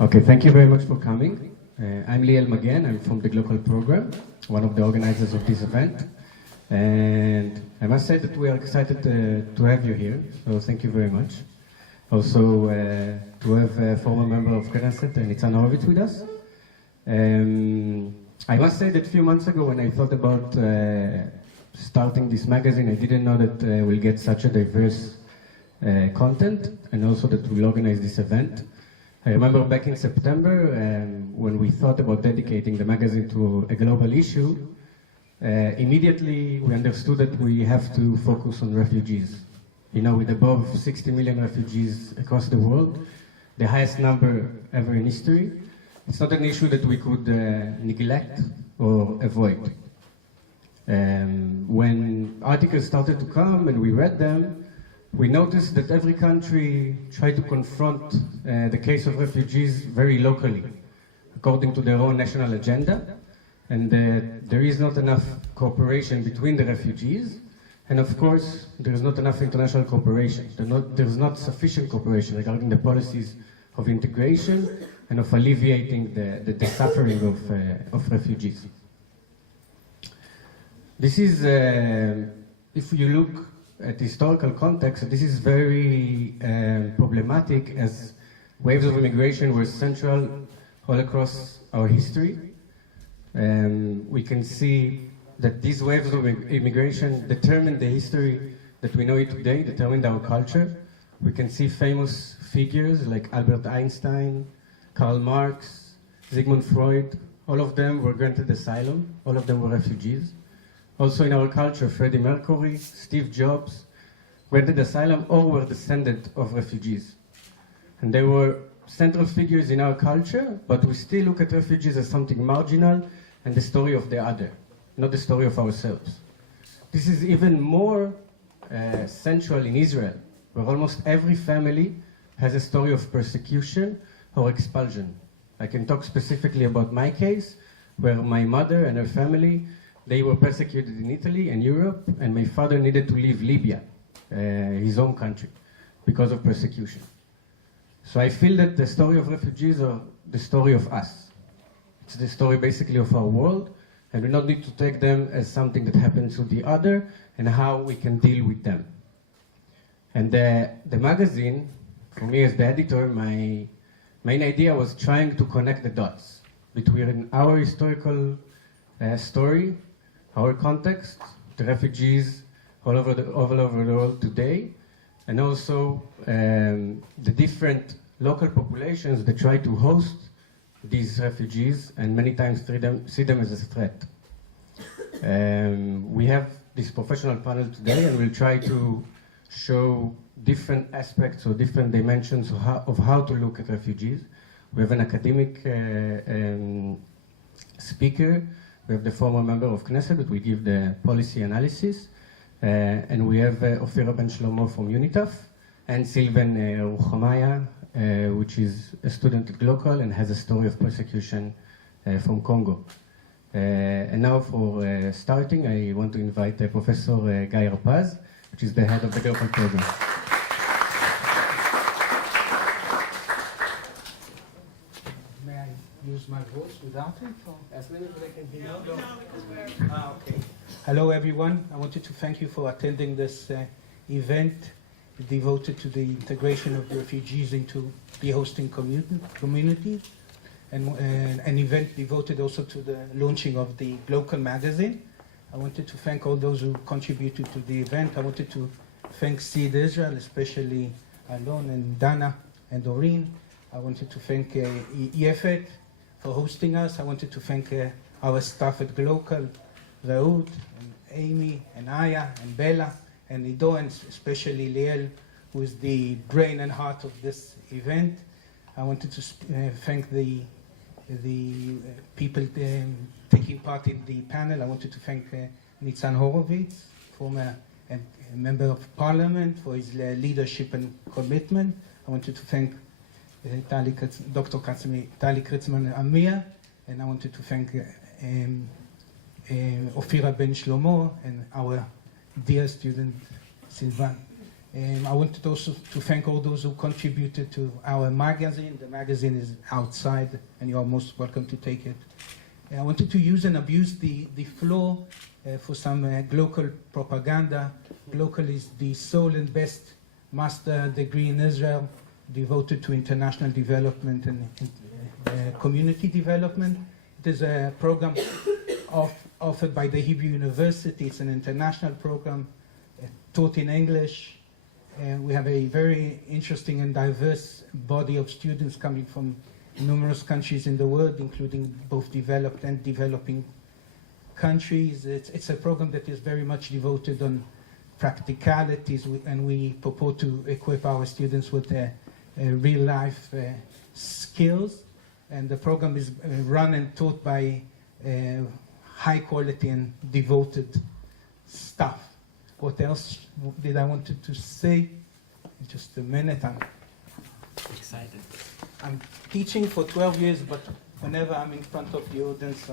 Okay, thank you very much for coming. I'm Liel Magen, I'm from the Global Program, one of the organizers of this event. And I must say that we are excited to have you here, so thank you very much. Also, to have a former member of Knesset, Nitzan Horowitz, with us. I must say that a few months ago when I thought about starting this magazine, I didn't know that we'll get such a diverse content, and also that we'll organize this event. I remember back in September, when we thought about dedicating the magazine to a global issue, immediately we understood that we have to focus on refugees. You know, with above 60 million refugees across the world, the highest number ever in history, it's not an issue that we could neglect or avoid. When articles started to come and we read them, we noticed that every country tried to confront the case of refugees very locally, according to their own national agenda, and there is not enough cooperation between the refugees, and of course, there is not enough international cooperation. There's not sufficient cooperation regarding the policies of integration and of alleviating the suffering of refugees. This is, if you look at historical context, this is very problematic, as waves of immigration were central all across our history. We can see that these waves of immigration determined the history that we know it today, determined our culture. We can see famous figures like Albert Einstein, Karl Marx, Sigmund Freud. All of them were granted asylum. All of them were refugees. Also in our culture, Freddie Mercury, Steve Jobs, granted asylum or were descendants of refugees. And they were central figures in our culture, but we still look at refugees as something marginal and the story of the other, not the story of ourselves. This is even more central in Israel, where almost every family has a story of persecution or expulsion. I can talk specifically about my case, where my mother and her family, they were persecuted in Italy and Europe, and my father needed to leave Libya, his home country, because of persecution. So I feel that the story of refugees are the story of us. It's the story basically of our world, and we don't need to take them as something that happens to the other and how we can deal with them. And the magazine, for me as the editor, my main idea was trying to connect the dots between our historical story, our context, the refugees all over the world today, and also the different local populations that try to host these refugees and many times see them as a threat. We have this professional panel today, and we'll try to show different aspects or different dimensions of how to look at refugees. We have an academic speaker. We have the former member of Knesset that will give the policy analysis. And we have Ofira Ben Shlomo from UNITAF, and Sylvan Ruchamaya, which is a student at Global and has a story of persecution from Congo. And now for starting, I want to invite Professor Guy Arpaz, which is the head of the Global Program. Use my voice without it? Or? As many as I can hear. No. Okay. Hello, everyone. I wanted to thank you for attending this event devoted to the integration of the refugees into the hosting communities, and an event devoted also to the launching of the Global magazine. I wanted to thank all those who contributed to the event. I wanted to thank Seed Israel, especially Alon and Dana and Doreen. I wanted to thank EFET for hosting us. I wanted to thank our staff at Global, Raoud, and Amy, and Aya, and Bella, and Ido, and especially Liel, who is the brain and heart of this event. I wanted to thank the people taking part in the panel. I wanted to thank Nitzan Horowitz, former member of parliament, for his leadership and commitment. I wanted to thank Dr. Tali Kritzman Amir, and I wanted to thank Ofira Ben Shlomo and our dear student Sylvan. I wanted also to thank all those who contributed to our magazine. The magazine is outside, and you are most welcome to take it. I wanted to use and abuse the floor for some local propaganda. Global is the sole and best master degree in Israel devoted to international development and community development. It is a program offered by the Hebrew University. It's an international program taught in English. We have a very interesting and diverse body of students coming from numerous countries in the world, including both developed and developing countries. It's a program that is very much devoted on practicalities, and we purport to equip our students with real-life skills. And the program is run and taught by high quality and devoted staff. What else did I wanted to say? In just a minute. I'm Excited. I'm teaching for 12 years, but whenever I'm in front of the audience,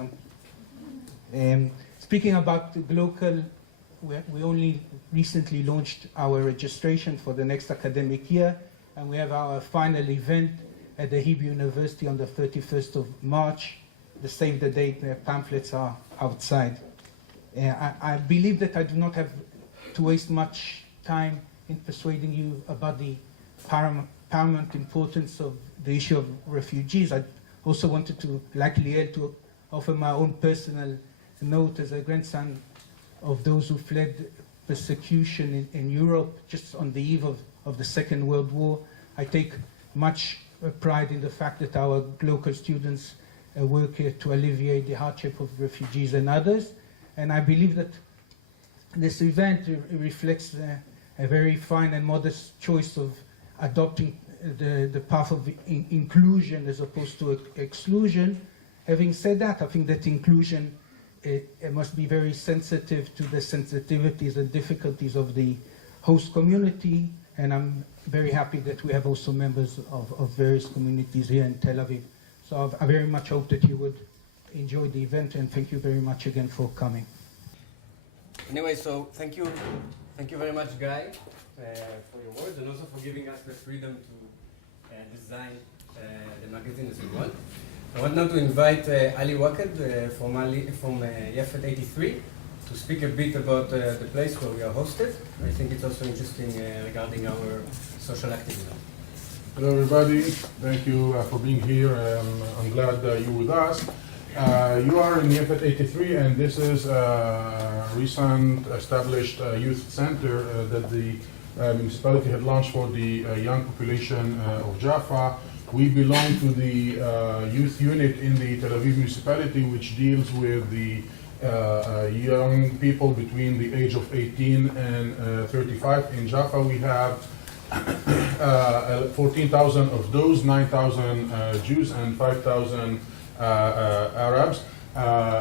speaking about the local, we only recently launched our registration for the next academic year, and we have our final event at the Hebrew University on the 31st of March. The save the date pamphlets are outside. I believe that I do not have to waste much time in persuading you about the paramount importance of the issue of refugees. I also wanted to, like Liel, to offer my own personal note as a grandson of those who fled persecution in Europe just on the eve of the Second World War. I take much pride in the fact that our local students work here to alleviate the hardship of refugees and others. And I believe that this event reflects a very fine and modest choice of adopting the path of inclusion as opposed to exclusion. Having said that, I think that inclusion it must be very sensitive to the sensitivities and difficulties of the host community, and I'm very happy that we have also members of various communities here in Tel Aviv. So I very much hope that you would enjoy the event, and thank you very much again for coming. Anyway, so thank you very much, Guy, for your words, and also for giving us the freedom to design the magazine as we want. I want now to invite Ali Waked from Yafet 83 to speak a bit about the place where we are hosted. I think it's also interesting regarding our social activism. Hello everybody, thank you for being here. I'm glad you're with us. You are in Yafet 83, and this is a recent established youth center that the municipality had launched for the young population of Jaffa. We belong to the youth unit in the Tel Aviv municipality, which deals with the young people between the age of 18 and 35. In Jaffa, we have 14,000 of those, 9,000 Jews and 5,000 Arabs.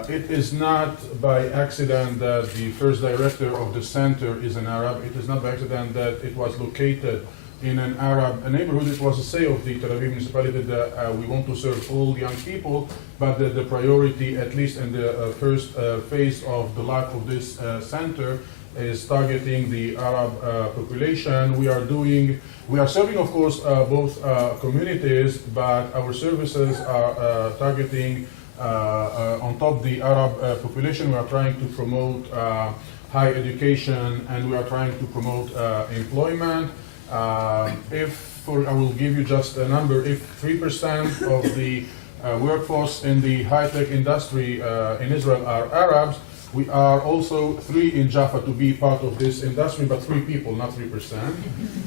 It is not by accident that the first director of the center is an Arab. It is not by accident that it was located in an Arab neighborhood. It was a say of the Tel Aviv municipality that we want to serve all young people, but that the priority, at least in the first phase of the life of this center, is targeting the Arab population. We are serving, of course, both communities, but our services are targeting on top the Arab population. We are trying to promote high education, and we are trying to promote employment. I will give you just a number, if 3% of the workforce in the high-tech industry in Israel are Arabs, we are also 3 in Jaffa to be part of this industry, but 3 people, not 3%.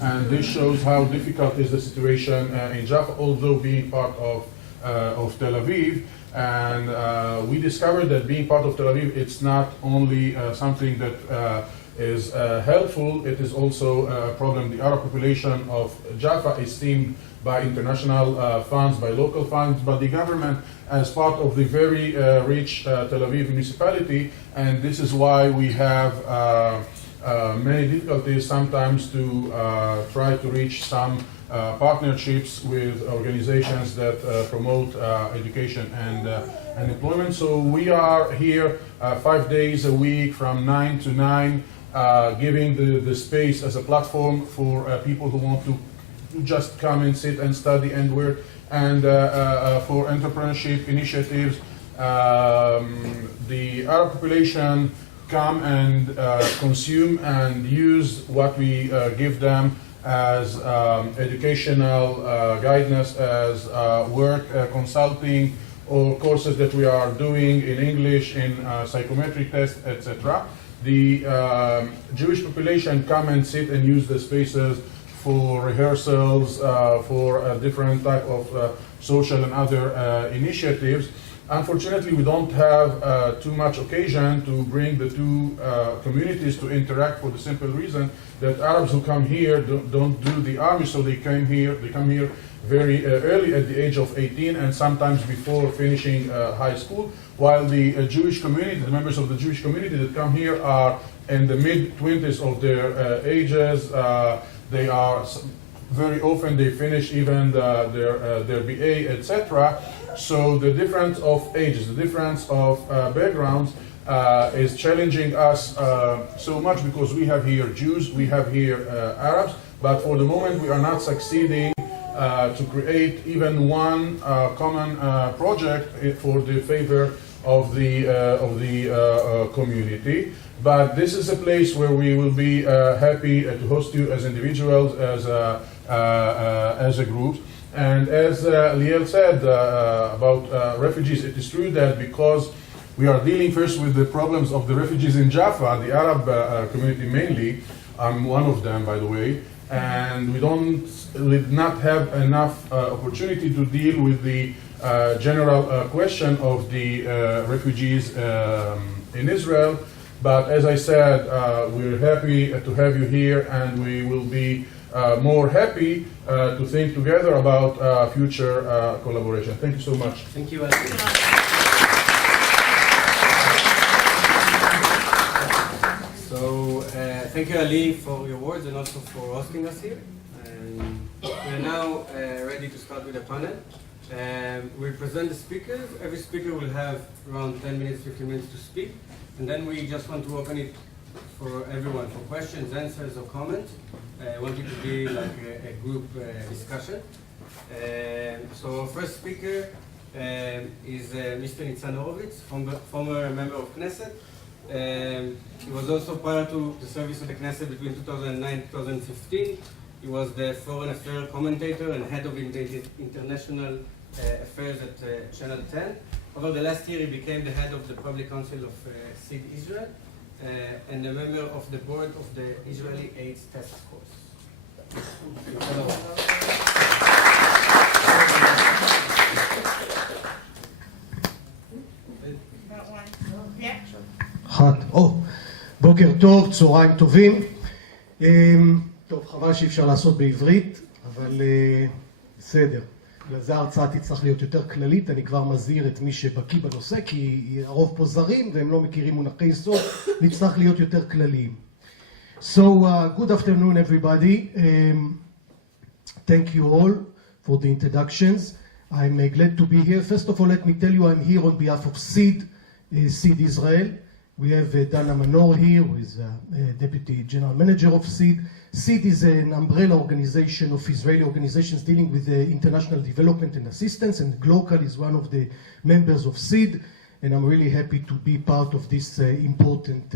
And this shows how difficult is the situation in Jaffa, although being part of Tel Aviv. And we discovered that being part of Tel Aviv, it's not only something that is helpful, it is also a problem. The Arab population of Jaffa is seen by international funds, by local funds, by the government as part of the very rich Tel Aviv municipality, and this is why we have many difficulties sometimes to try to reach some partnerships with organizations that promote education and employment. So we are here 5 days a week from 9 to 9. giving the space as a platform for people who want to just come and sit and study and work, and for entrepreneurship initiatives. The Arab population come and consume and use what we give them as educational guidance, as work consulting, or courses that we are doing in English, in psychometric tests, etc. The Jewish population come and sit and use the spaces for rehearsals, for different type of social and other initiatives. Unfortunately, we don't have too much occasion to bring the two communities to interact, for the simple reason that Arabs who come here don't do the army, so they come here very early at the age of 18 and sometimes before finishing high school, while the Jewish community, the members of the Jewish community that come here are in the mid-20s of their ages. They are very often they finish even their BA, etc. So the difference of ages, the difference of backgrounds is challenging us so much, because we have here Jews, we have here Arabs, but for the moment we are not succeeding to create even one common project for the favor of the community. But this is a place where we will be happy to host you as individuals, as a group. And as Liel said about refugees, it is true that because we are dealing first with the problems of the refugees in Jaffa, the Arab community mainly, I'm one of them, by the way, and we did not have enough opportunity to deal with the general question of the refugees in Israel. But as I said, we're happy to have you here, and we will be more happy to think together about future collaboration. Thank you so much. Thank you, Ali. So, thank you, Ali, for your words and also for hosting us here. We are now ready to start with the panel. We'll present the speakers. Every speaker will have around 10 minutes, 15 minutes to speak. And then we just want to open it for everyone for questions, answers, or comments. I want it to be like a group discussion. So our first speaker is Mr. Nitzan Horowitz, former member of Knesset. He was also prior to the service of the Knesset between 2009 and 2015. He was the foreign affairs commentator and head of international affairs at Channel 10. Over the last year, he became the head of the Public Council of SID Israel and a member of the board of the Israeli AIDS Task Force. בוקר טוב, צהריים טובים. טוב, חבל שאי אפשר לעשות בעברית, אבל בסדר. לזה ההרצאה תצטרך להיות יותר כללית, אני כבר מזהיר את מי שבקיא בנושא, כי הרוב פה זרים והם לא מכירים מונחי יסוד, נצטרך להיות יותר כלליים. So, good afternoon everybody. Thank you all for the introductions. I'm glad to be here. First of all, let me tell you I'm here on behalf of SID, SID Israel. We have Dana Manor here, who is Deputy General Manager of SID. SID is an umbrella organization of Israeli organizations dealing with international development and assistance, and Global is one of the members of SID, and I'm really happy to be part of this important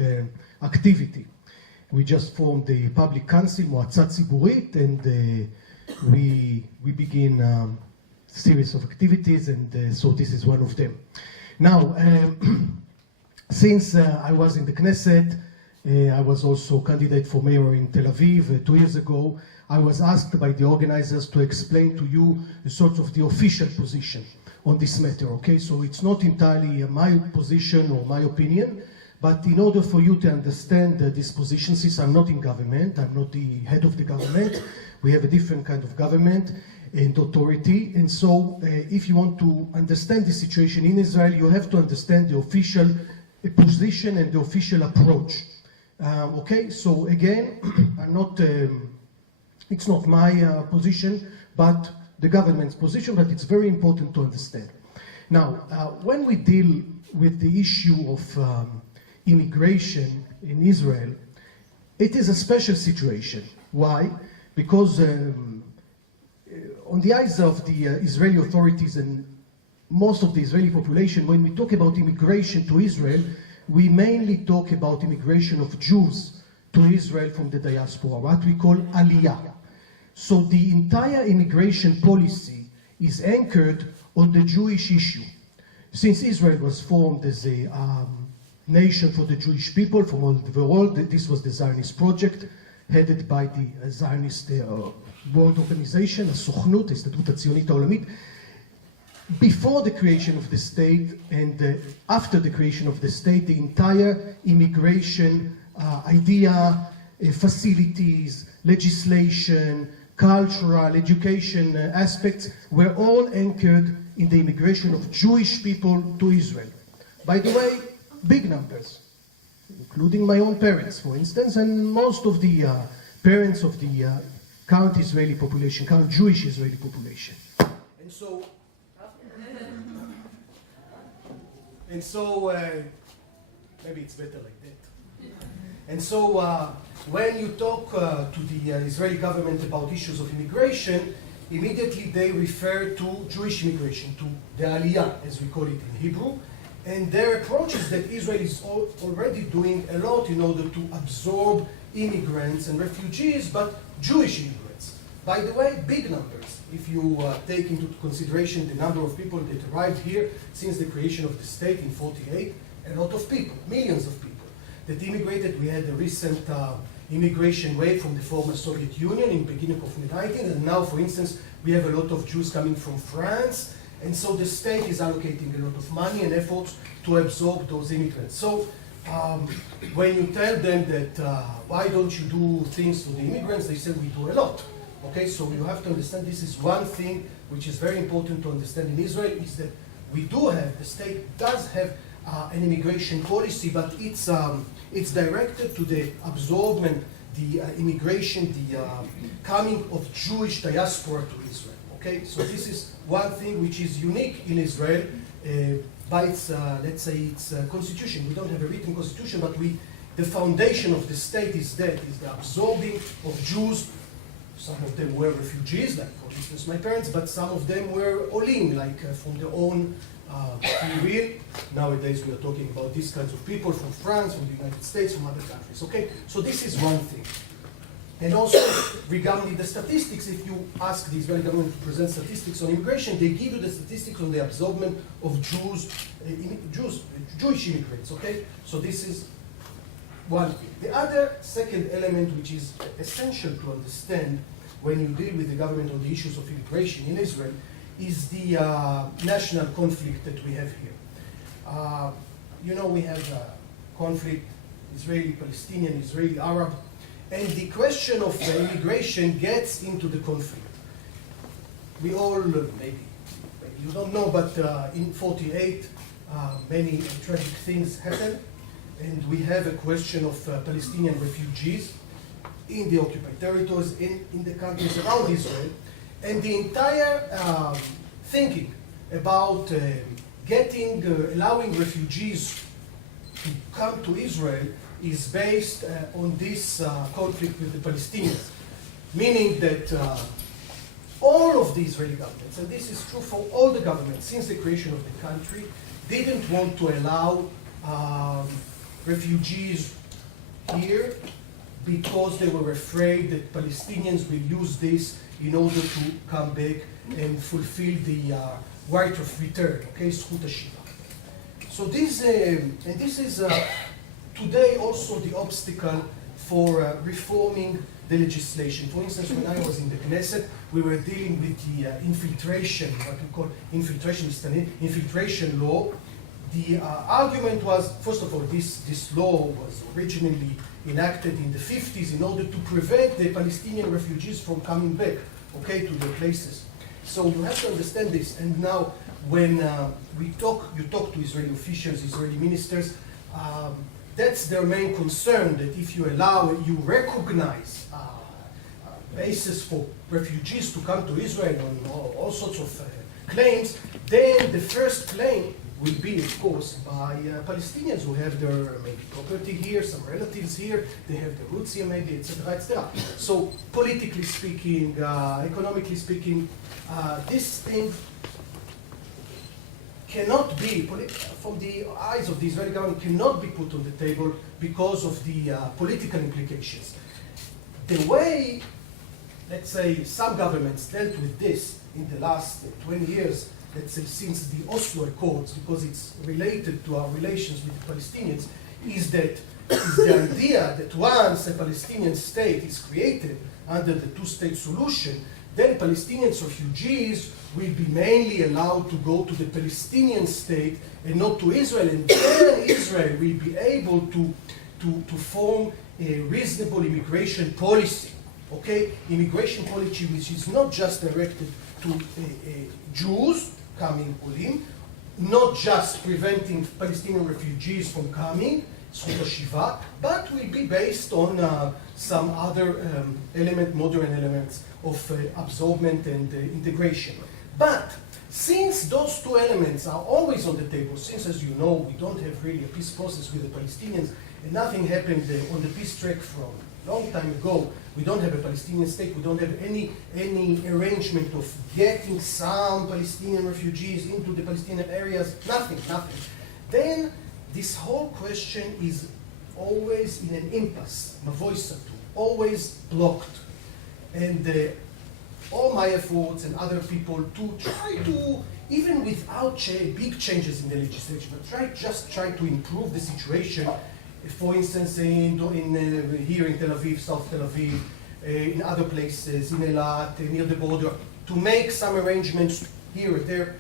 activity. We just formed the Public Council, מועצה ציבורית, and we begin a series of activities, and so this is one of them. Now, since I was in the Knesset, I was also candidate for mayor in Tel Aviv 2 years ago. I was asked by the organizers to explain to you a sort of the official position on this matter, okay? So it's not entirely my position or my opinion, but in order for you to understand this position, since I'm not in government, I'm not the head of the government, we have a different kind of government and authority, and so if you want to understand the situation in Israel, you have to understand the official position and the official approach. Okay, so again, I'm not, it's not my position, but the government's position, but it's very important to understand. Now, when we deal with the issue of immigration in Israel, It is a special situation. Why? Because on the eyes of the Israeli authorities and most of the Israeli population, when we talk about immigration to Israel, we mainly talk about immigration of Jews to Israel from the diaspora, what we call aliyah. So the entire immigration policy is anchored on the Jewish issue. Since Israel was formed as a nation for the Jewish people from all over the world, this was the Zionist project, headed by the Zionist World Organization, הסוכנות, ההסתדרות הציונית העולמית. Before the creation of the state and after the creation of the state, the entire immigration idea, facilities, legislation, cultural, education aspects were all anchored in the immigration of Jewish people to Israel. By the way, big numbers, including my own parents, for instance, and most of the parents of the current Israeli population, current Jewish Israeli population. And so, maybe it's better like that. And so, when you talk to the Israeli government about issues of immigration, immediately they refer to Jewish immigration, to the Aliyah, as we call it in Hebrew. And their approach is that Israel is already doing a lot in order to absorb immigrants and refugees, but Jewish immigrants. By the way, big numbers. If you take into consideration the number of people that arrived here since the creation of the state in 1948, a lot of people, millions of people that immigrated. We had a recent immigration wave from the former Soviet Union in the beginning of the 19th, and now, for instance, we have a lot of Jews coming from France, and so the state is allocating a lot of money and efforts to absorb those immigrants. So when you tell them that why don't you do things for the immigrants, they say we do a lot. Okay, so you have to understand this is one thing which is very important to understand in Israel, is that we do have, the state does have an immigration policy, but it's directed to the absorbment, the immigration, the coming of Jewish diaspora to Israel. Okay, so this is one thing which is unique in Israel by its, let's say, its constitution. We don't have a written constitution, but the foundation of the state is that, is the absorbing of Jews. Some of them were refugees, like for instance my parents, but some of them were olim, like from their own free will. Nowadays we are talking about these kinds of people from France, from the United States, from other countries. Okay, so this is one thing. And also regarding the statistics, if you ask the Israeli government to present statistics on immigration, they give you the statistics on the absorbment of Jewish immigrants. Okay, so this is one thing. The other second element, which is essential to understand when you deal with the government on the issues of immigration in Israel, is the national conflict that we have here. You know, we have a conflict, Israeli-Palestinian, Israeli-Arab, and the question of immigration gets into the conflict. We all, maybe you don't know, but in 1948, many tragic things happened. And we have a question of Palestinian refugees in the occupied territories, in the countries around Israel. And the entire thinking about allowing refugees to come to Israel is based on this conflict with the Palestinians. Meaning that all of the Israeli governments, and this is true for all the governments since the creation of the country, didn't want to allow refugees here because they were afraid that Palestinians will use this in order to come back and fulfill the right of return, okay, zchut hashiva. So this, and this is today also the obstacle for reforming the legislation. For instance, when I was in the Knesset, we were dealing with the infiltration, what we call infiltration law. The argument was, first of all, this law was originally enacted in the 50s in order to prevent the Palestinian refugees from coming back, okay, to their places. So you have to understand this. And now, when you talk to Israeli officials, Israeli ministers, that's their main concern, that if you recognize basis for refugees to come to Israel on all sorts of claims, then the first claim will be, of course, by Palestinians who have their maybe property here, some relatives here, they have their roots here maybe, etc., etc. So politically speaking, economically speaking, this thing cannot be, from the eyes of the Israeli government, cannot be put on the table because of the political implications. The way, let's say, some governments dealt with this in the last 20 years, let's say since the Oslo Accords, because it's related to our relations with the Palestinians, is the idea that once a Palestinian state is created under the two-state solution, then Palestinian refugees will be mainly allowed to go to the Palestinian state and not to Israel, and then Israel will be able to form a reasonable immigration policy, okay? Immigration policy which is not just directed to Jews coming Olim, not just preventing Palestinian refugees from coming, Zchut HaShiva, but will be based on some other modern elements of absorbment and integration. But since those two elements are always on the table, since, as you know, we don't have really a peace process with the Palestinians, and nothing happened on the peace track from a long time ago, we don't have a Palestinian state, we don't have any arrangement of getting some Palestinian refugees into the Palestinian areas, nothing. Then this whole question is always in an impasse, mavoisatu, always blocked. And all my efforts and other people to try to, even without big changes in the legislation, but try to improve the situation. For instance, here in Tel Aviv, South Tel Aviv, in other places, in Eilat, near the border, to make some arrangements here and there.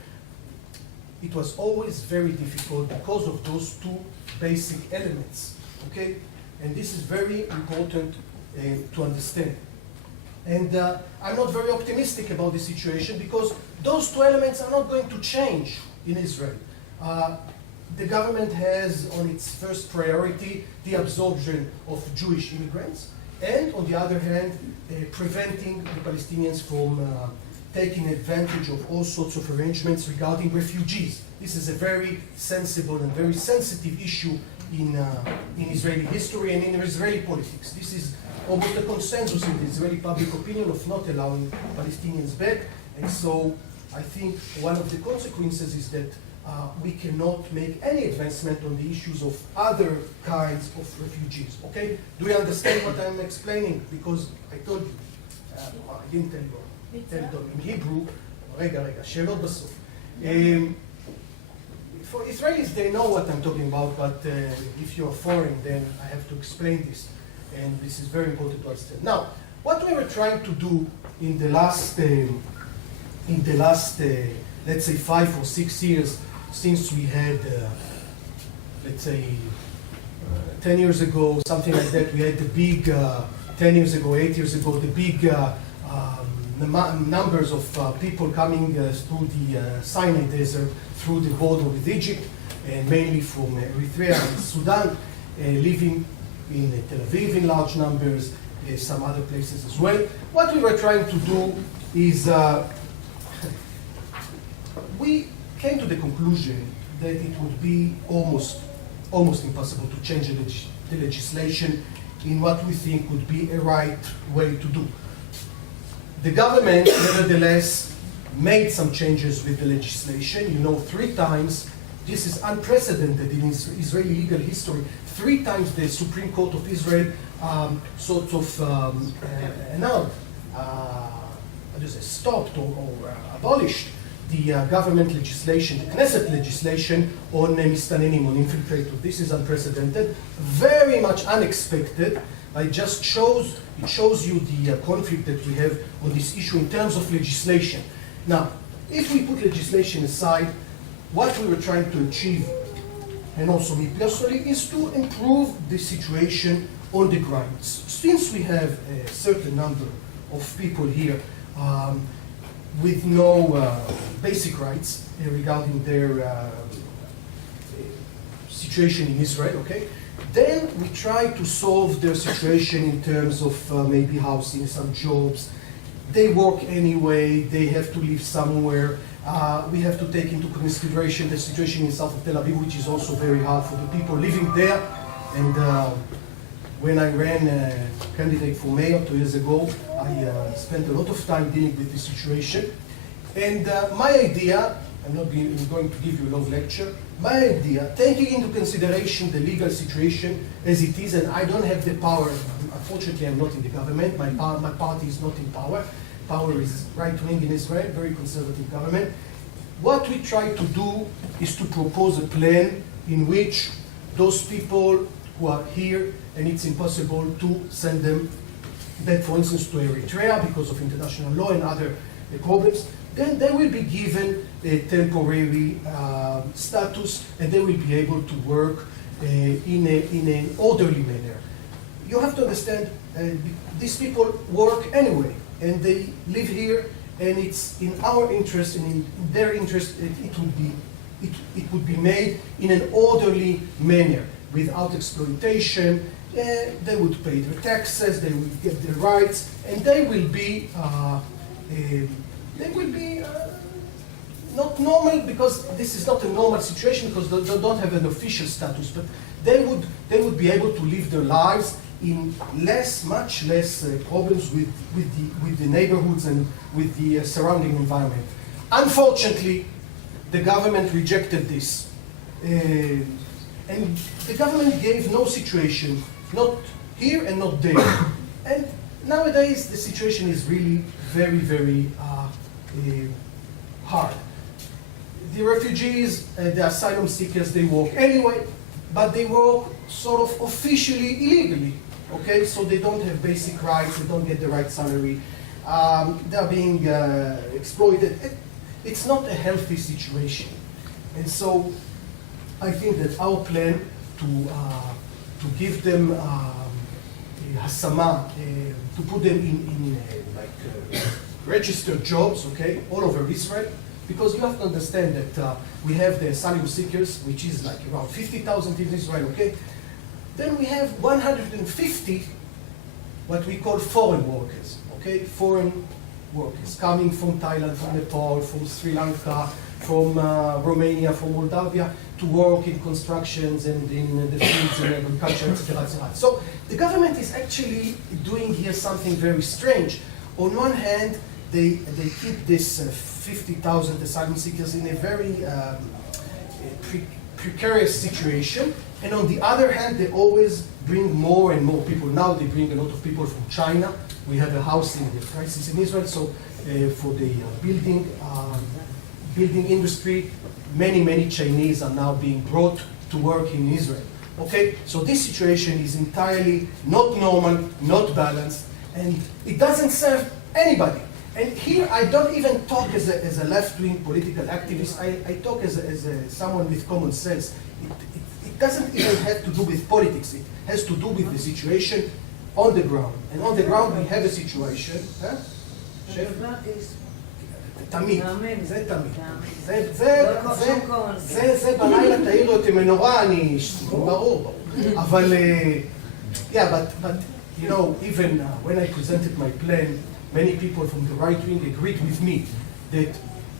It was always very difficult because of those two basic elements, okay? And this is very important to understand. And I'm not very optimistic about the situation because those two elements are not going to change in Israel. The government has on its first priority the absorption of Jewish immigrants, and on the other hand, preventing the Palestinians from taking advantage of all sorts of arrangements regarding refugees. This is a very sensible and very sensitive issue in Israeli history and in Israeli politics. This is almost a consensus in the Israeli public opinion of not allowing Palestinians back, and so I think one of the consequences is that we cannot make any advancement on the issues of other kinds of refugees, okay? Do you understand what I'm explaining? Because I told you, I didn't tell you in Hebrew, שאלות בסוף. For Israelis, they know what I'm talking about, but if you're foreign, then I have to explain this, and this is very important to understand. Now, what we were trying to do in the last, let's say 5 or 6 years, since we had, let's say, 10 years ago, something like that, we had the big, 10 years ago, 8 years ago, the big numbers of people coming through the Sinai Desert, through the border with Egypt, and mainly from Eritrea and Sudan, living in Tel Aviv in large numbers, some other places as well. What we were trying to do is, we came to the conclusion that it would be almost impossible to change the legislation in what we think would be a right way to do. The government, nevertheless, made some changes with the legislation. You know, 3 times, this is unprecedented in Israeli legal history, 3 times the Supreme Court of Israel stopped or abolished the government legislation, the Knesset legislation on mistanenim, on infiltrators. This is unprecedented, very much unexpected. It shows you the conflict that we have on this issue in terms of legislation. Now, if we put legislation aside, what we were trying to achieve, and also me personally, is to improve the situation on the ground. Since we have a certain number of people here with no basic rights regarding their situation in Israel, okay? Then we try to solve their situation in terms of maybe housing, some jobs. They work anyway, they have to live somewhere. We have to take into consideration the situation in south of Tel Aviv, which is also very hard for the people living there. And when I ran a candidate for mayor 2 years ago, I spent a lot of time dealing with this situation. And my idea, I'm not going to give you a long lecture, my idea, taking into consideration the legal situation as it is, and I don't have the power, unfortunately I'm not in the government, my party is not in power. Power is right-wing in Israel, very conservative government. What we try to do is to propose a plan in which those people who are here, and it's impossible to send them back, for instance, to Eritrea because of international law and other problems, then they will be given a temporary status and they will be able to work in an orderly manner. You have to understand, these people work anyway and they live here, and it's in our interest and in their interest it would be made in an orderly manner without exploitation. They would pay their taxes, they would get their rights, and they will be not normal, because this is not a normal situation because they don't have an official status, but they would be able to live their lives in much less problems with the neighborhoods and with the surrounding environment. Unfortunately, the government rejected this. And the government gave no situation, not here and not there. And nowadays, the situation is really very, very hard. The refugees, the asylum seekers, they work anyway, but they work sort of officially illegally. Okay, so they don't have basic rights, they don't get the right salary, they're being exploited. It's not a healthy situation. And so I think that our plan to give them hasama, to put them in registered jobs, okay, all over Israel, because you have to understand that we have the asylum seekers, which is like around 50,000 in Israel, okay? Then we have 150 what we call foreign workers, okay? Foreign workers coming from Thailand, from Nepal, from Sri Lanka, from Romania, from Moldavia, to work in constructions and in the fields and agriculture, etc., etc. So the government is actually doing here something very strange. On one hand, they keep this 50,000 asylum seekers in a very precarious situation, and on the other hand, they always bring more and more people. Now they bring a lot of people from China. We have a housing crisis in Israel, so for the building industry, many Chinese are now being brought to work in Israel. Okay, so this situation is entirely not normal, not balanced, and it doesn't serve anybody. And here I don't even talk as a left-wing political activist. I talk as someone with common sense. It doesn't even have to do with politics. It has to do with the situation on the ground. And on the ground we have a situation. תמיד, זה תמיד. זה בלילה תאירו את המנורה, אני ברור. אבל, yeah, but you know, even when I presented my plan, many people from the right wing agreed with me that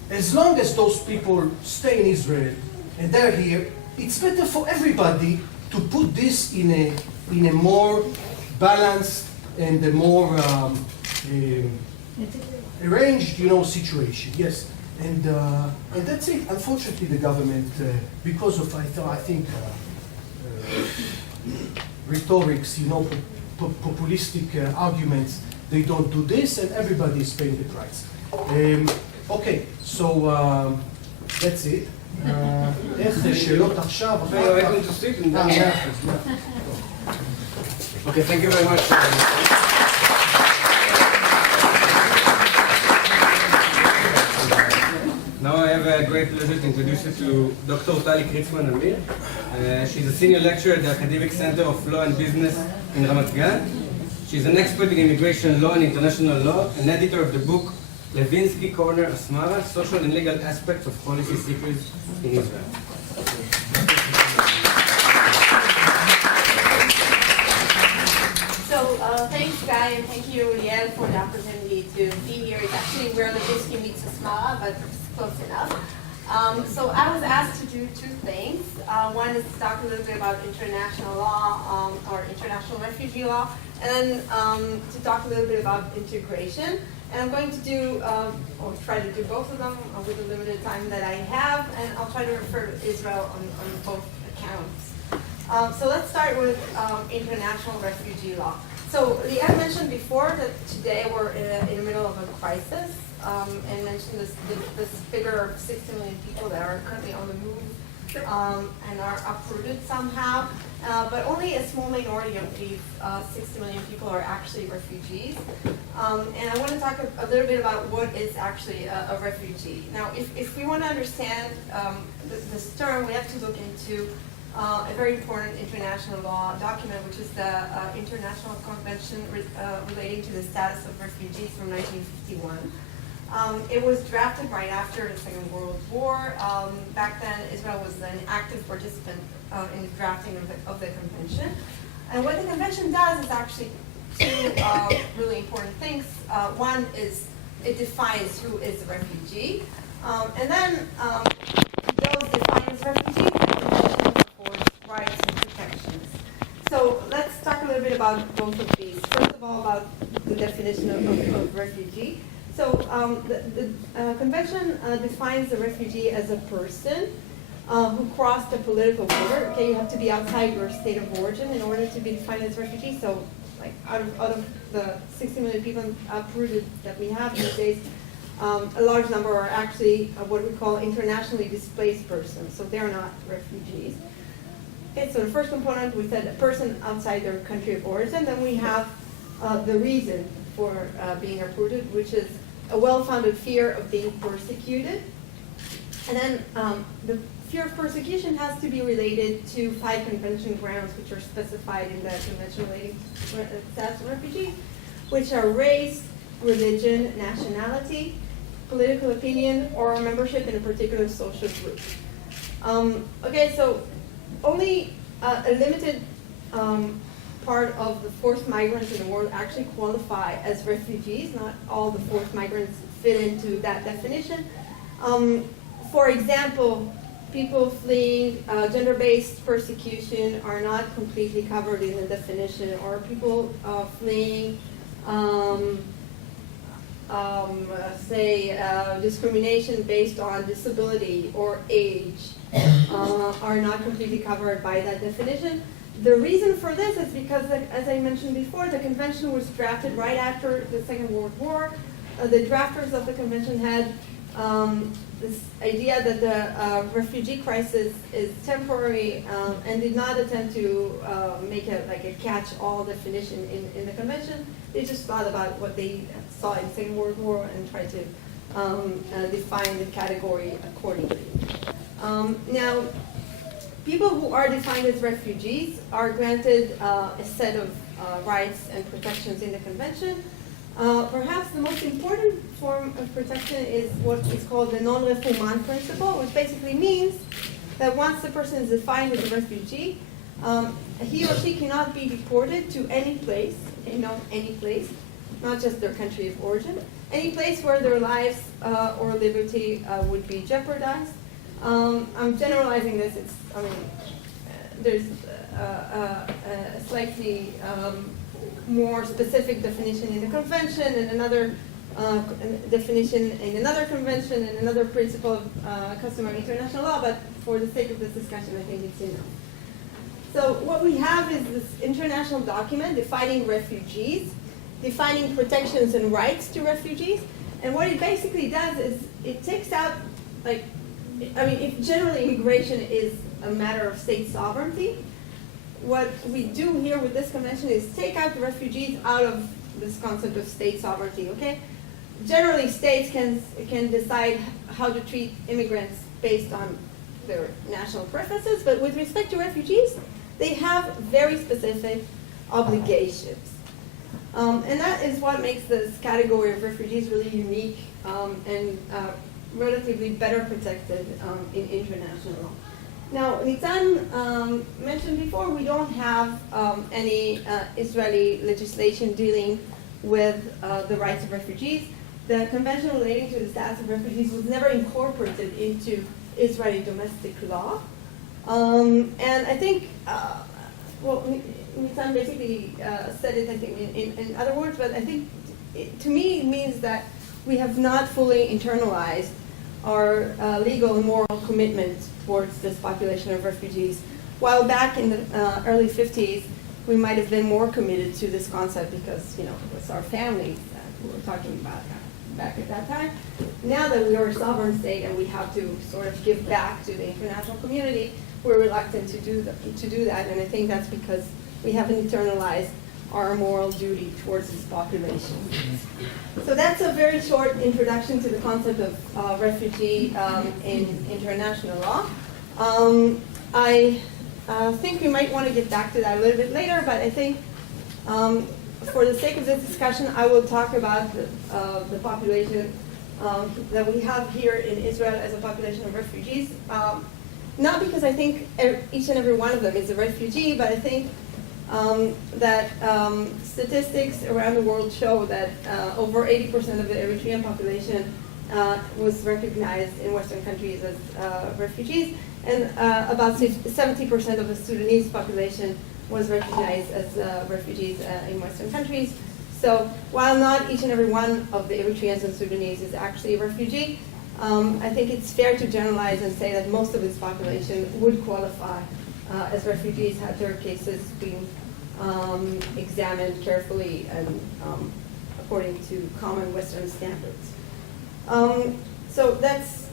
as long as those people stay in Israel and they're here, it's better for everybody to put this in a more balanced and a more arranged, you know, situation. Yes, and that's it. Unfortunately, the government, because of I think rhetorics, you know, populistic arguments, they don't do this, and everybody is paying the price. Okay, so that's it. איך זה שאלות עכשיו? Welcome to sit and then Okay, thank you very much. Now I have a great pleasure to introduce you to Dr. Tali Kritzman Amir. She's a senior lecturer at the Academic Center of Law and Business in Ramat Gan. She's an expert in immigration law and international law, and editor of the book Levinsky Corner Asmara, Social and Legal Aspects of Policy Seekers in Israel. So thanks, Guy, and thank you, Liel, for the opportunity to be here. It's actually where Levinsky meets Asmara, but close enough. So I was asked to do two things. One is to talk a little bit about international law or international refugee law, and then to talk a little bit about integration. And I'm going to do, or try to do both of them with the limited time that I have, and I'll try to refer to Israel on both accounts. So let's start with international refugee law. So Liam mentioned before that today we're in the middle of a crisis, and mentioned this figure of 60 million people that are currently on the move and are uprooted somehow. But only a small minority of these 60 million people are actually refugees. And I want to talk a little bit about what is actually a refugee. Now, if we want to understand this term, we have to look into a very important international law document, which is the International Convention relating to the status of refugees from 1951. It was drafted right after the Second World War. Back then, Israel was an active participant in the drafting of the convention. And what the convention does is actually two really important things. One is it defines who is a refugee. And then those defined as refugees, rights and protections. So let's talk a little bit about both of these. First of all, about the definition of refugee. So the convention defines a refugee as a person who crossed a political border. Okay, you have to be outside your state of origin in order to be defined as refugee. So, like out of the 60 million people uprooted that we have these days, a large number are actually what we call internationally displaced persons. So they're not refugees. Okay, so the first component, we said a person outside their country of origin. Then we have the reason for being uprooted, which is a well-founded fear of being persecuted. And then the fear of persecution has to be related to 5 convention grounds, which are specified in the Convention relating to status of refugees, which are race, religion, nationality, political opinion, or membership in a particular social group. Okay, so only a limited part of the forced migrants in the world actually qualify as refugees. Not all the forced migrants fit into that definition. For example, people fleeing gender-based persecution are not completely covered in the definition, or people fleeing, discrimination based on disability or age are not completely covered by that definition. The reason for this is because, as I mentioned before, the convention was drafted right after the Second World War. The drafters of the convention had this idea that the refugee crisis is temporary and did not attempt to make a catch-all definition in the convention. They just thought about what they saw in the Second World War and tried to define the category accordingly. Now, people who are defined as refugees are granted a set of rights and protections in the convention. Perhaps the most important form of protection is what is called the non-refoulement principle, which basically means that once the person is defined as a refugee, he or she cannot be deported to any place, any place, not just their country of origin, any place where their lives or liberty would be jeopardized. I'm generalizing this. There's a slightly more specific definition in the convention, and another definition in another convention, and another principle of customary international law. But for the sake of this discussion, I think it's enough. So what we have is this international document defining refugees, defining protections and rights to refugees, and what it basically does is it takes out, if generally immigration is a matter of state sovereignty, what we do here with this convention is take out the refugees out of this concept of state sovereignty, okay? Generally, states can decide how to treat immigrants based on their national preferences, but with respect to refugees, they have very specific obligations. And that is what makes this category of refugees really unique and relatively better protected in international law. Now, Nitzan mentioned before, we don't have any Israeli legislation dealing with the rights of refugees. the convention relating to the status of refugees was never incorporated into Israeli domestic law. And I think, well, Nitzan basically said it, I think, in other words, but I think to me it means that we have not fully internalized our legal and moral commitment towards this population of refugees. While back in the early 50s, we might have been more committed to this concept because, you know, it was our families that we were talking about back at that time. Now that we are a sovereign state and we have to sort of give back to the international community, we're reluctant to do that, and I think that's because we haven't internalized our moral duty towards this population. So that's a very short introduction to the concept of refugee in international law. I think we might want to get back to that a little bit later, but I think for the sake of this discussion, I will talk about the population that we have here in Israel as a population of refugees. Not because I think each and every one of them is a refugee, but I think that statistics around the world show that over 80% of the Eritrean population was recognized in Western countries as refugees, and about 70% of the Sudanese population was recognized as refugees in Western countries. So while not each and every one of the Eritreans and Sudanese is actually a refugee, I think it's fair to generalize and say that most of its population would qualify as refugees had their cases been examined carefully and according to common Western standards. So that's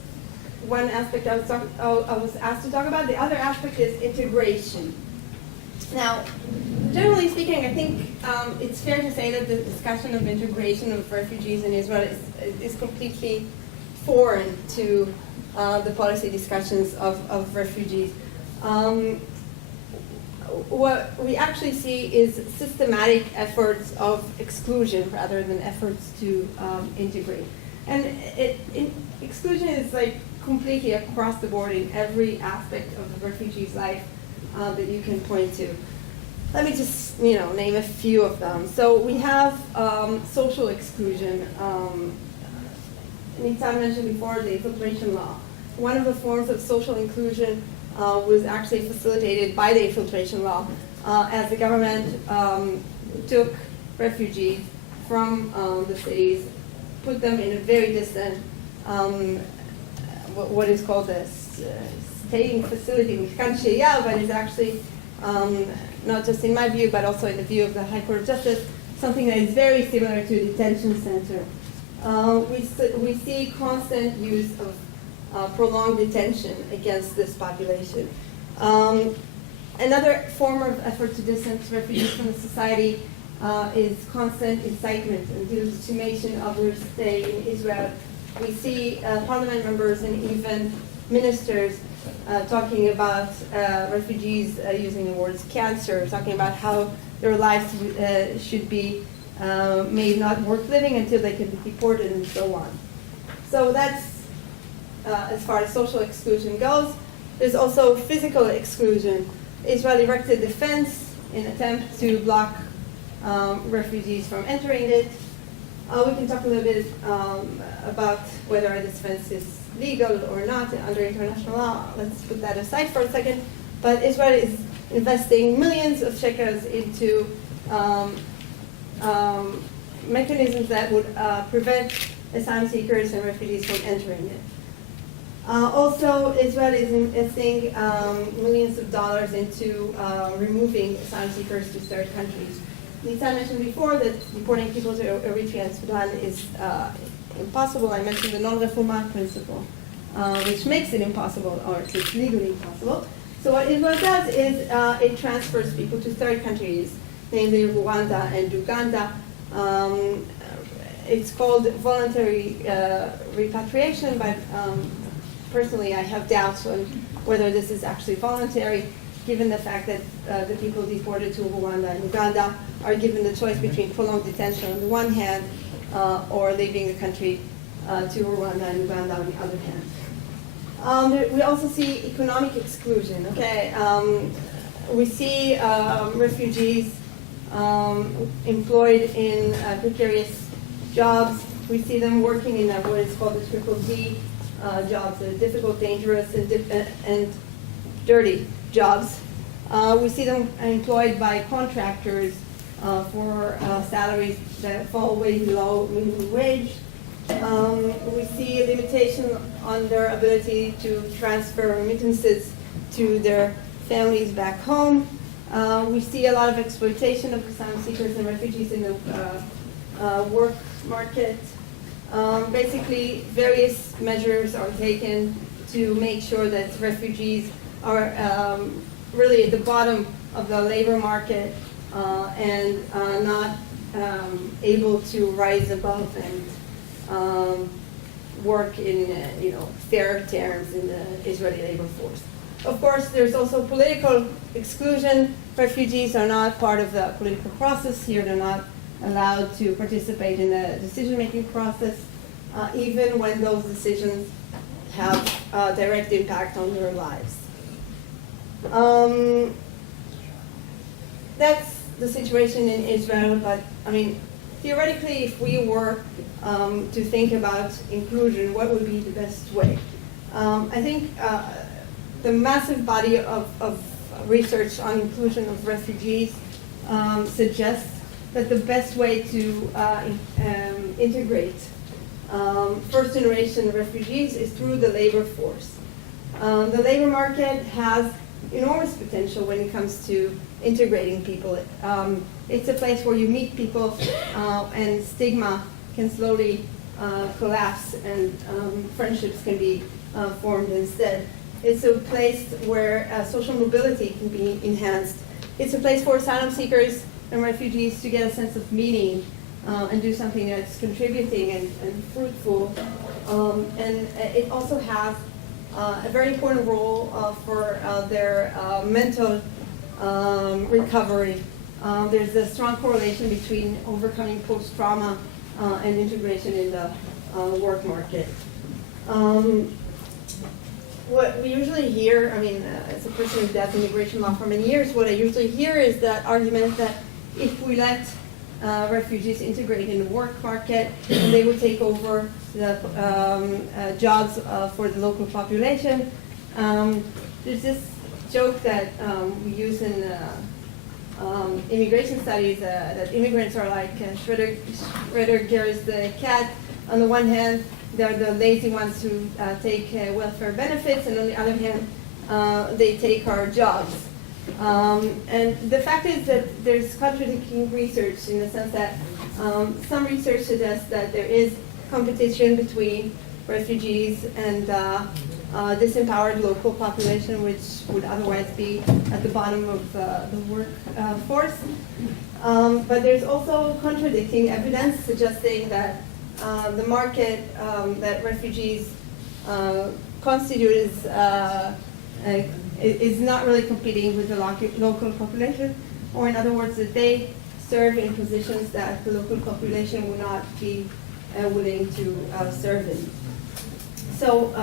one aspect I was asked to talk about. The other aspect is integration. Now, generally speaking, I think it's fair to say that the discussion of integration of refugees in Israel is completely foreign to the policy discussions of refugees. What we actually see is systematic efforts of exclusion rather than efforts to integrate. And exclusion is like completely across the board in every aspect of the refugee's life that you can point to. Let me just, name a few of them. So we have social exclusion. Nitzan mentioned before the infiltration law. One of the forms of social inclusion was actually facilitated by the infiltration law as the government took refugees from the cities, put them in a very distant, what is called a staying facility, but it's actually, not just in my view, but also in the view of the High Court of Justice, something that is very similar to a detention center. We see constant use of prolonged detention against this population. Another form of effort to distance refugees from the society is constant incitement and legitimation of their stay in Israel. We see parliament members and even ministers talking about refugees using the words cancer, talking about how their lives should be made not worth living until they can be deported and so on. So that's as far as social exclusion goes. There's also physical exclusion. Israel erected a fence in an attempt to block refugees from entering it. We can talk a little bit about whether this fence is legal or not under international law. Let's put that aside for a second. But Israel is investing millions of shekels into mechanisms that would prevent asylum seekers and refugees from entering it. Also, Israel is investing millions of dollars into removing asylum seekers to third countries. Nitzan mentioned before that deporting people to Eritrea and Sudan is impossible. I mentioned the non-refoulement principle, which makes it impossible, or it's legally impossible. So what Israel does is it transfers people to third countries, namely Rwanda and Uganda. It's called voluntary repatriation, but personally I have doubts on whether this is actually voluntary, given the fact that the people deported to Rwanda and Uganda are given the choice between prolonged detention on the one hand or leaving the country to Rwanda and Uganda on the other hand. We also see economic exclusion. Okay, we see refugees employed in precarious jobs We see them working in what is called the triple D jobs, the difficult, dangerous, and dirty jobs. We see them employed by contractors for salaries that fall way below minimum wage. We see a limitation on their ability to transfer remittances to their families back home. We see a lot of exploitation of asylum seekers and refugees in the work market. Basically, various measures are taken to make sure that refugees are really at the bottom of the labor market and not able to rise above and work in fair terms in the Israeli labor force. Of course, there's also political exclusion. Refugees are not part of the political process here. They're not allowed to participate in the decision-making process, even when those decisions have a direct impact on their lives. That's the situation in Israel, but I mean, theoretically, if we were to think about inclusion, what would be the best way? I think the massive body of research on inclusion of refugees suggests that the best way to integrate first-generation refugees is through the labor force. The labor market has enormous potential when it comes to integrating people. It's a place where you meet people and stigma can slowly collapse and friendships can be formed instead. It's a place where social mobility can be enhanced. It's a place for asylum seekers and refugees to get a sense of meaning and do something that's contributing and fruitful. And it also has a very important role for their mental recovery. There's a strong correlation between overcoming post-trauma and integration in the work market. What we usually hear, I mean, as a person who does immigration law for many years, what I usually hear is that argument that if we let refugees integrate in the work market, and they would take over the jobs for the local population. There's this joke that we use in immigration studies that immigrants are like Schroeder's the cat. On the one hand, they're the lazy ones who take welfare benefits, and on the other hand, they take our jobs. And the fact is that there's contradicting research in the sense that some research suggests that there is competition between refugees and disempowered local population, which would otherwise be at the bottom of the workforce. But there's also contradicting evidence suggesting that the market that refugees constitute is not really competing with the local population, or in other words, that they serve in positions that the local population would not be willing to serve in. So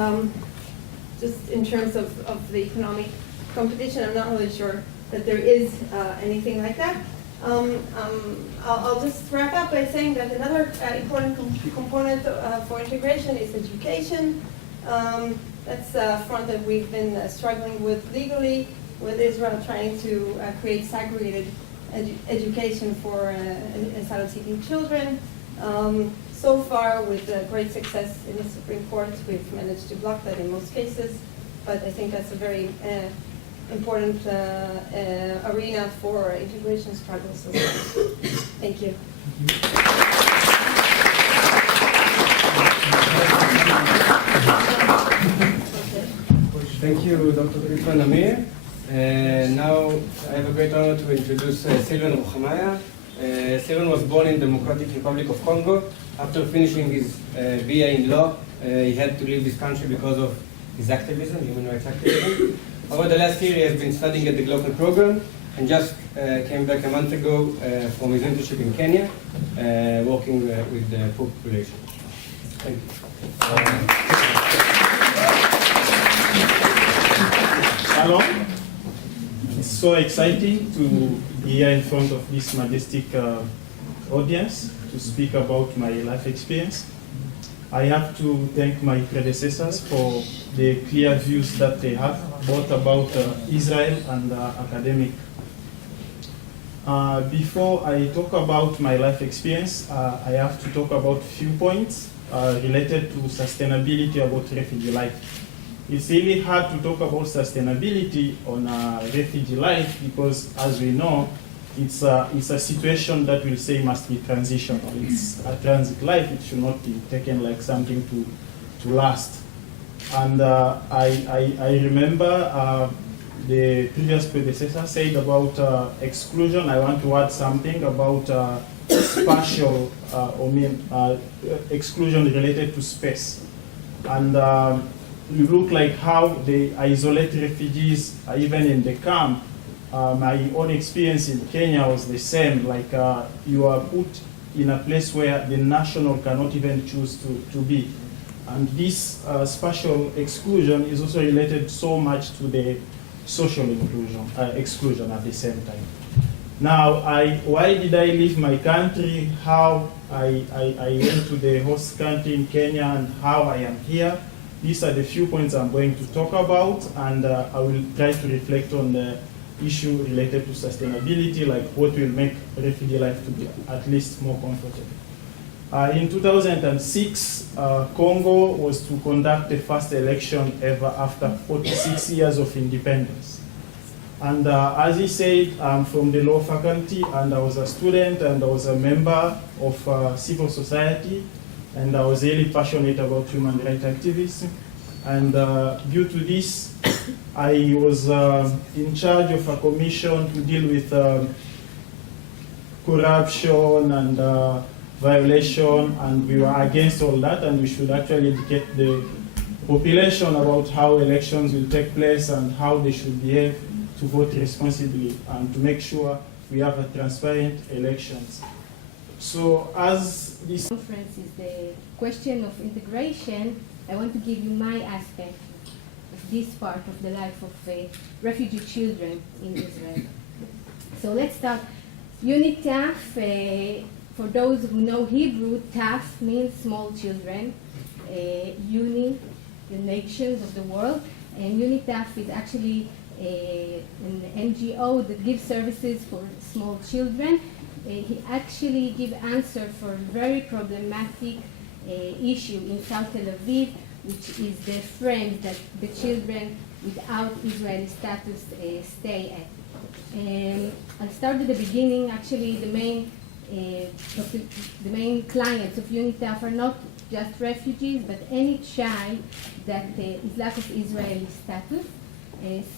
just in terms of the economic competition, I'm not really sure that there is anything like that. I'll just wrap up by saying that another important component for integration is education. That's a front that we've been struggling with legally, with Israel trying to create segregated education for asylum-seeking children. So far, with great success in the Supreme Court, we've managed to block that in most cases, but I think that's a very important arena for integration struggles as well. Thank you. Thank you, Dr. Ifran Amir. Now I have a great honor to introduce Silvan Ruhamaya. Silvan was born in the Democratic Republic of Congo. After finishing his BA in law, he had to leave this country because of his activism, human rights activism. Over the last year, he has been studying at the global program and just came back a month ago from his internship in Kenya, working with the poor population. Thank you. Hello. It's so exciting to be here in front of this majestic audience to speak about my life experience. I have to thank my predecessors for the clear views that they have, both about Israel and academic. Before I talk about my life experience, I have to talk about a few points related to sustainability about refugee life. It's really hard to talk about sustainability on refugee life because, as we know, it's a situation that we'll say must be transitional. It's a transit life. It should not be taken like something to last. And I remember the previous predecessor said about exclusion. I want to add something about spatial exclusion related to space. And you look like how they isolate refugees, even in the camp. My own experience in Kenya was the same. Like you are put in a place where the national cannot even choose to be. And this spatial exclusion is also related so much to the social exclusion at the same time. Now, why did I leave my country? How I went to the host country in Kenya and how I am here. These are the few points I'm going to talk about, and I will try to reflect on the issue related to sustainability, like what will make refugee life to be at least more comfortable. In 2006, Congo was to conduct the first election ever after 46 years of independence. And as he said, I'm from the law faculty, and I was a student, and I was a member of civil society, and I was really passionate about human rights activism. And due to this, I was in charge of a commission to deal with corruption and violation, and we were against all that, and we should actually educate the population about how elections will take place and how they should behave to vote responsibly and to make sure we have a transparent elections. So as this conference is the question of integration, I want to give you my aspect of this part of the life of refugee children in Israel. So let's start. UNITAF, for those who know Hebrew, TAF means small children. Uni, the nations of the world, and UNITAF is actually an NGO that gives services for small children. He actually gives answer for a very problematic issue in South Tel Aviv, which is the frame that the children without Israeli status stay at. I'll start at the beginning. Actually, the main clients of UNITAF are not just refugees, but any child that is lack of Israeli status.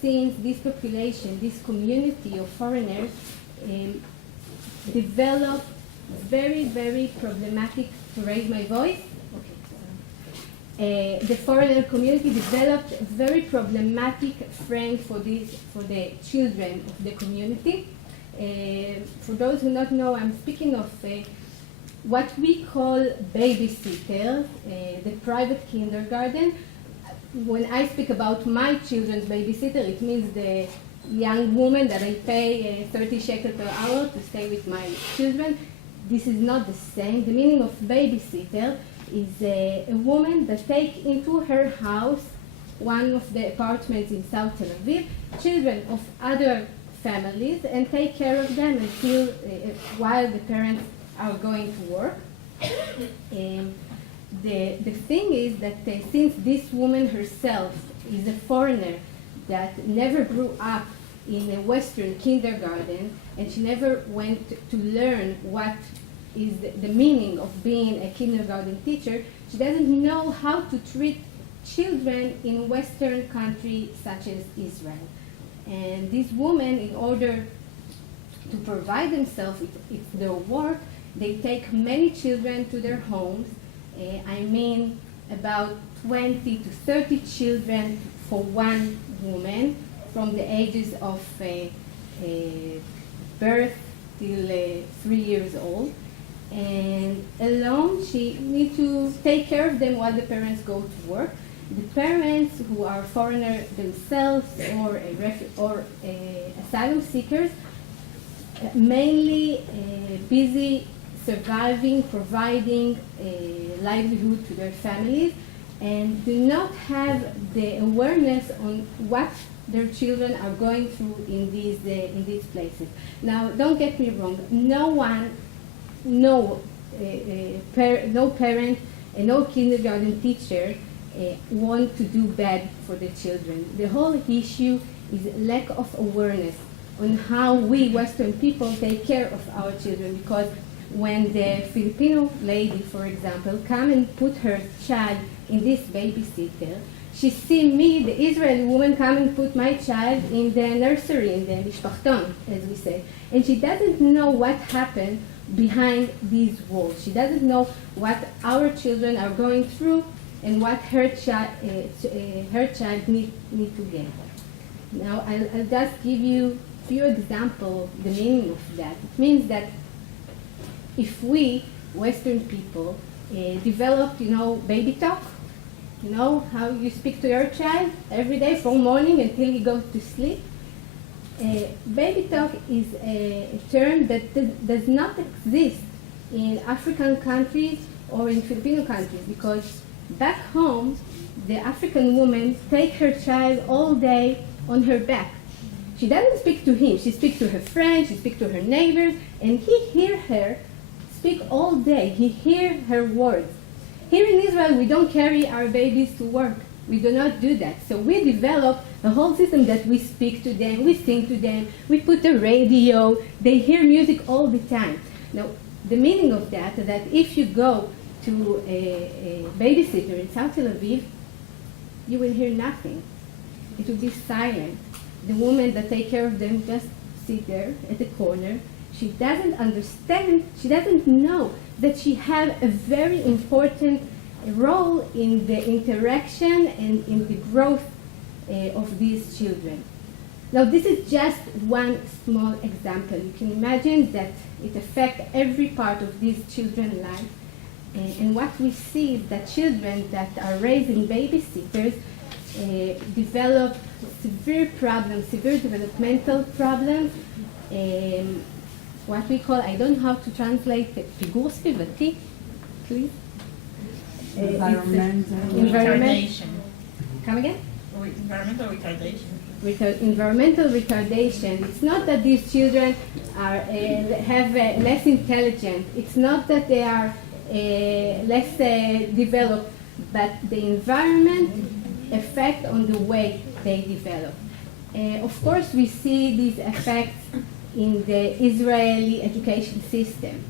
Since this population, this community of foreigners, developed very, very problematic, to raise my voice, okay. The foreigner community developed a very problematic frame for the children of the community. For those who not know, I'm speaking of what we call babysitters, the private kindergarten. When I speak about my children's babysitter, it means the young woman that I pay 30 shekels per hour to stay with my children. This is not the same. The meaning of babysitter is a woman that takes into her house one of the apartments in South Tel Aviv, children of other families, and take care of them until while the parents are going to work. The thing is that since this woman herself is a foreigner that never grew up in a Western kindergarten, and she never went to learn what is the meaning of being a kindergarten teacher, she doesn't know how to treat children in Western countries such as Israel. And these women, in order to provide themselves with their work, they take many children to their homes. I mean about 20 to 30 children for one woman from the ages of birth till 3 years old. And alone, she needs to take care of them while the parents go to work. The parents who are foreigners themselves or asylum seekers mainly busy surviving, providing a livelihood to their families, and do not have the awareness on what their children are going through in these places. Now, don't get me wrong. No parent and no kindergarten teacher want to do bad for the children. The whole issue is lack of awareness on how we Western people take care of our children, because when the Filipino lady, for example, come and put her child in this babysitter, she see me, the Israeli woman, come and put my child in the nursery, in the mishpachton, as we say, and she doesn't know what happened behind these walls. She doesn't know what our children are going through and what her child need to get. Now, I'll just give you a few examples of the meaning of that. It means that if we, Western people, develop, baby talk, how you speak to your child every day from morning until he goes to sleep. Baby talk is a term that does not exist in African countries or in Filipino countries, because back home, the African woman takes her child all day on her back. She doesn't speak to him. She speaks to her friends, she speaks to her neighbors, and he hears her speak all day. He hears her words. Here in Israel, we don't carry our babies to work. We do not do that. So we develop a whole system that we speak to them, we sing to them, we put a radio, they hear music all the time. Now, the meaning of that is that if you go to a babysitter in South Tel Aviv, you will hear nothing. It will be silent. The woman that takes care of them just sit there at the corner. She doesn't understand, she doesn't know that she has a very important role in the interaction and in the growth of these children. Now, this is just one small example. You can imagine that it affects every part of these children's life. And what we see is that children that are raised in babysitters develop severe problems, severe developmental problems, what we call, I don't know how to translate it, פיגור סביבתי, please? Retardation. Come again? Environmental retardation. Environmental retardation. It's not that these children are have less intelligence. It's not that they are less developed, but the environment affect on the way they develop. Of course, we see these effects in the Israeli education system.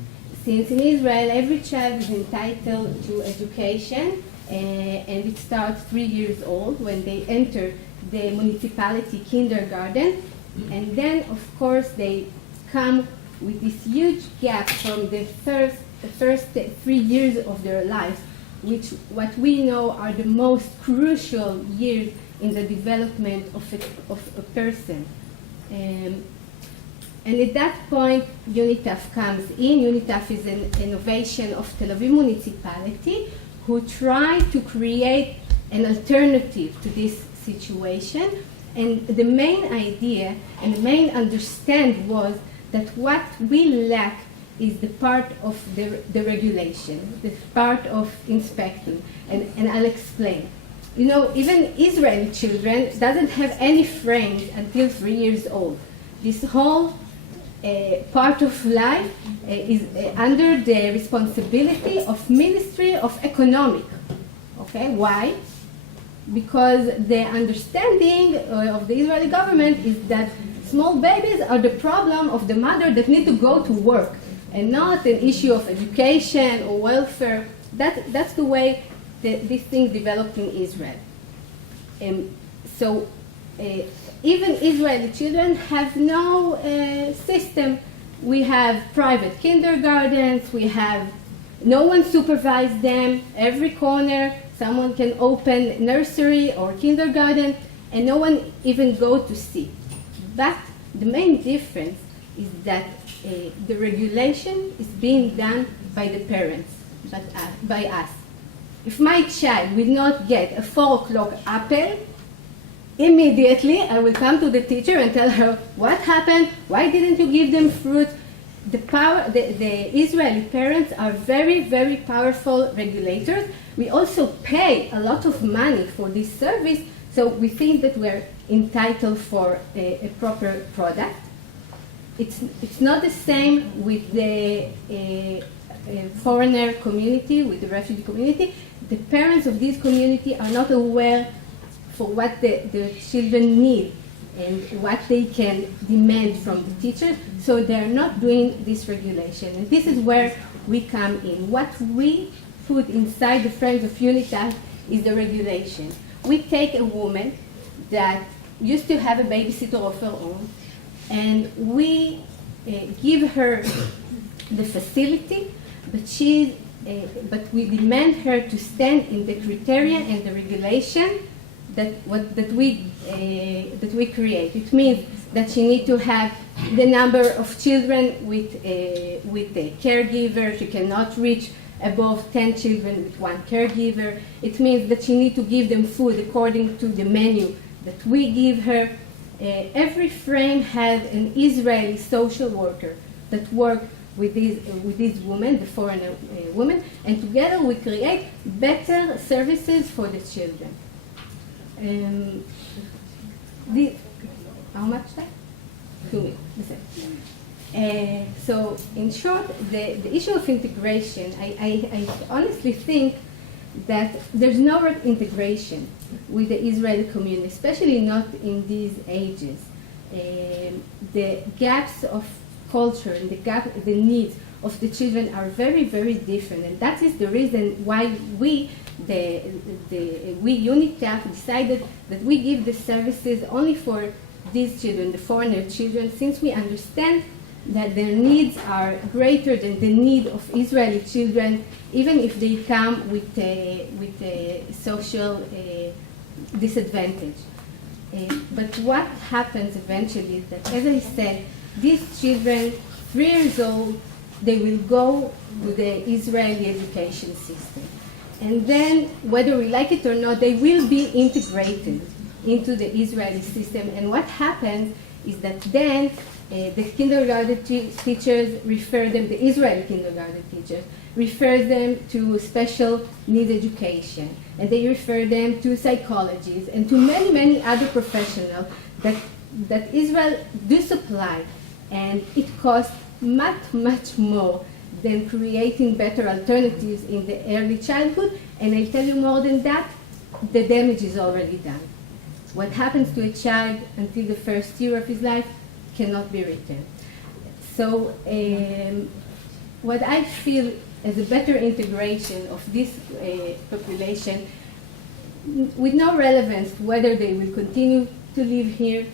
Since in Israel, every child is entitled to education, and it starts 3 years old when they enter the municipality kindergarten, and then, of course, they come with this huge gap from the first 3 years of their life, which what we know are the most crucial years in the development of a person. And at that point, UNITAF comes in. UNITAF is an innovation of Tel Aviv municipality who tried to create an alternative to this situation. And the main idea and the main understand was that what we lack is the part of the regulation, the part of inspecting. And I'll explain. Even Israeli children doesn't have any friends until 3 years old. This whole part of life is under the responsibility of Ministry of Economic. Okay, why? Because the understanding of the Israeli government is that small babies are the problem of the mother that need to go to work, and not an issue of education or welfare. That's the way these things developed in Israel. So even Israeli children have no system. We have private kindergartens, no one supervises them. Every corner, someone can open nursery or kindergarten, and no one even go to see. But the main difference is that the regulation is being done by the parents, but by us. If my child will not get a 4 o'clock apple, immediately I will come to the teacher and tell her what happened, why didn't you give them fruit, the Israeli parents are very, very powerful regulators. We also pay a lot of money for this service, so we think that we're entitled for a proper product. It's not the same with the foreigner community, with the refugee community. The parents of this community are not aware for what the children need and what they can demand from the teachers, so they're not doing this regulation. And this is where we come in. What we put inside the frames of UNITAF is the regulation. We take a woman that used to have a babysitter of her own, and we give her the facility, but we demand her to stand in the criteria and the regulation that we create. It means that she needs to have the number of children with a caregiver. She cannot reach above 10 children with one caregiver. It means that she needs to give them food according to the menu that we give her. Every frame has an Israeli social worker that works with these women, the foreigner women, and together we create better services for the children. How much time? 2 minutes. So in short, the issue of integration, I honestly think that there's no integration with the Israeli community, especially not in these ages. The gaps of culture and the needs of the children are very, very different, and that is the reason why we UNITAF decided that we give the services only for these children, the foreigner children, since we understand that their needs are greater than the need of Israeli children, even if they come with a social disadvantage. But what happens eventually is that, as I said, these children, 3 years old, they will go to the Israeli education system. And then, whether we like it or not, they will be integrated into the Israeli system. And what happens is that then the kindergarten teachers refer them, the Israeli kindergarten teachers, refer them to special needs education. And they refer them to psychologists and to many, many other professionals that Israel do supply. And it costs much, much more than creating better alternatives in the early childhood. And I'll tell you more than that, the damage is already done. What happens to a child until the first year of his life cannot be returned. So what I feel as a better integration of this population, with no relevance whether they will continue to live here,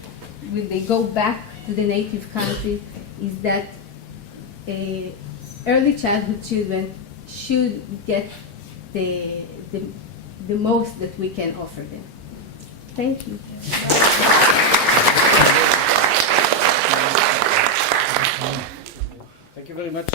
will they go back to the native country, is that early childhood children should get the most that we can offer them. Thank you. Thank you very much.